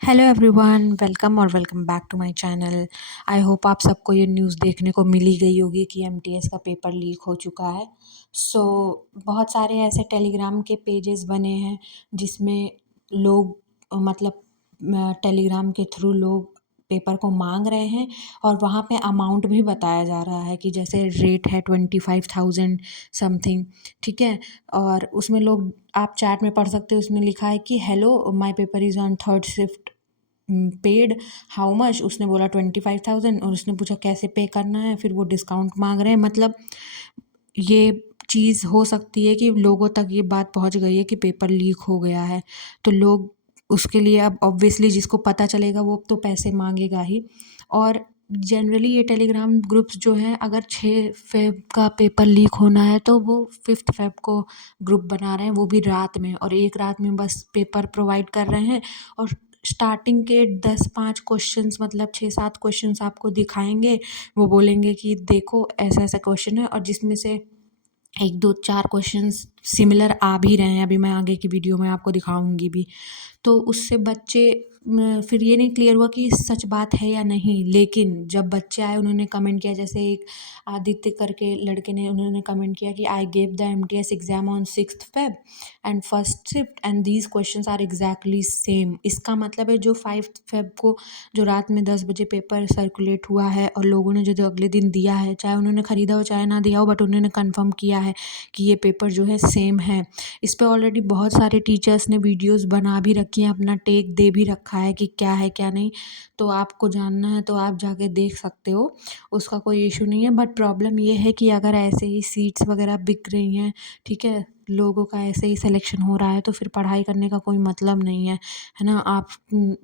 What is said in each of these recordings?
Hello everyone, welcome और welcome back to my channel. I hope आप सबको ये न्यूज़ देखने को मिल ही गई होगी कि एमटीएस का पेपर लीक हो चुका है। सो बहुत सारे ऐसे टेलीग्राम के पेजेस बने हैं जिसमें लोग मतलब टेलीग्राम के थ्रू लोग पेपर को मांग रहे हैं और वहाँ पे अमाउंट भी बताया जा रहा है कि जैसे रेट है 25,000 समथिंग। ठीक है। और उसमें लोग आप चैट में पढ़ सकते हो, उसमें लिखा है कि hello my paper is on third shift paid how much. उसने बोला 25,000 और उसने पूछा कैसे पे करना है, फिर वो डिस्काउंट मांग रहे हैं। मतलब ये चीज़ हो सकती है कि लोगों तक ये बात पहुंच गई है कि पेपर लीक हो गया है, तो लोग उसके लिए अब ऑब्वियसली जिसको पता चलेगा वो तो पैसे मांगेगा ही। और जनरली ये टेलीग्राम ग्रुप्स जो हैं, अगर 6 फेब का पेपर लीक होना है तो वो 5 फेब को ग्रुप बना रहे हैं, वो भी रात में, और एक रात में बस पेपर प्रोवाइड कर रहे हैं। और स्टार्टिंग के 10-5 क्वेश्चंस मतलब 6-7 क्वेश्चंस आपको दिखाएंगे। वो बोलेंगे कि देखो ऐसा ऐसा क्वेश्चन है, और जिसमें से 1 2 4 क्वेश्चंस सिमिलर आ भी रहे हैं। अभी मैं आगे की वीडियो में आपको दिखाऊंगी भी। तो उससे बच्चे फिर ये नहीं क्लियर हुआ कि सच बात है या नहीं, लेकिन जब बच्चे आए उन्होंने कमेंट किया, जैसे एक आदित्य करके लड़के ने, उन्होंने कमेंट किया कि I gave the MTS exam on 6 Feb and first shift and these questions are exactly same. इसका मतलब है जो 5 फेब को जो रात में 10 बजे पेपर सर्कुलेट हुआ है और लोगों ने जो अगले दिन दिया है, चाहे उन्होंने ख़रीदा हो चाहे ना दिया हो, बट उन्होंने कन्फर्म किया है कि ये पेपर जो है सेम है। इस पे ऑलरेडी बहुत सारे टीचर्स ने वीडियोस बना भी रखी हैं, अपना टेक दे भी रखा है कि क्या है क्या नहीं। तो आपको जानना है तो आप जाके देख सकते हो, उसका कोई इशू नहीं है। बट प्रॉब्लम ये है कि अगर ऐसे ही सीट्स वगैरह बिक रही हैं, ठीक है, लोगों का ऐसे ही सिलेक्शन हो रहा है, तो फिर पढ़ाई करने का कोई मतलब नहीं है ना।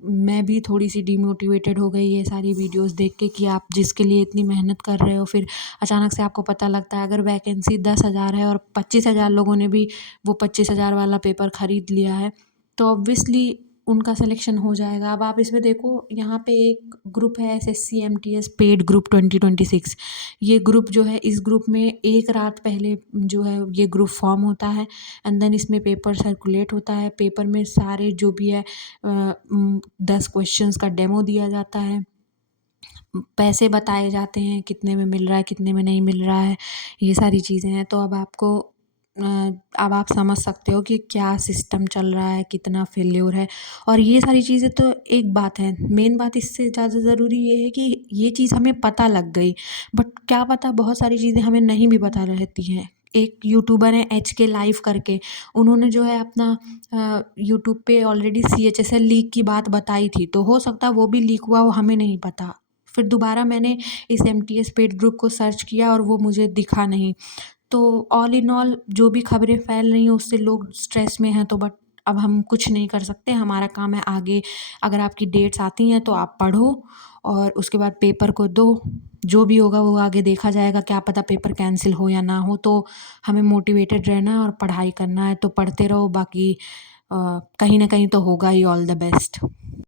मैं भी थोड़ी सी डिमोटिवेटेड हो गई ये सारी वीडियोस देख के कि आप जिसके लिए इतनी मेहनत कर रहे हो, फिर अचानक से आपको पता लगता है अगर वैकेंसी 10,000 है और 25,000 लोगों ने भी वो 25,000 वाला पेपर ख़रीद लिया है, तो ऑब्वियसली उनका सिलेक्शन हो जाएगा। अब आप इसमें देखो, यहाँ पे एक ग्रुप है एसएससी एमटीएस पेड ग्रुप 2026। ये ग्रुप जो है, इस ग्रुप में एक रात पहले जो है ये ग्रुप फॉर्म होता है एंड देन इसमें पेपर सर्कुलेट होता है। पेपर में सारे जो भी है 10 क्वेश्चंस का डेमो दिया जाता है, पैसे बताए जाते हैं कितने में मिल रहा है कितने में नहीं मिल रहा है, ये सारी चीज़ें हैं। तो अब आप समझ सकते हो कि क्या सिस्टम चल रहा है, कितना फेल्योर है। और ये सारी चीज़ें तो एक बात है, मेन बात इससे ज़्यादा ज़रूरी ये है कि ये चीज़ हमें पता लग गई, बट क्या पता बहुत सारी चीज़ें हमें नहीं भी पता रहती हैं। एक यूट्यूबर है HK लाइव करके, उन्होंने जो है अपना यूट्यूब पे ऑलरेडी CHSL लीक की बात बताई थी, तो हो सकता है वो भी लीक हुआ हो, हमें नहीं पता। फिर दोबारा मैंने इस एमटीएस पेड ग्रुप को सर्च किया और वो मुझे दिखा नहीं। तो ऑल इन ऑल जो भी खबरें फैल रही हैं उससे लोग स्ट्रेस में हैं, तो बट अब हम कुछ नहीं कर सकते। हमारा काम है आगे, अगर आपकी डेट्स आती हैं तो आप पढ़ो और उसके बाद पेपर को दो। जो भी होगा वो आगे देखा जाएगा, क्या पता पेपर कैंसिल हो या ना हो। तो हमें मोटिवेटेड रहना है और पढ़ाई करना है, तो पढ़ते रहो। बाकी कहीं ना कहीं तो होगा ही। All the best.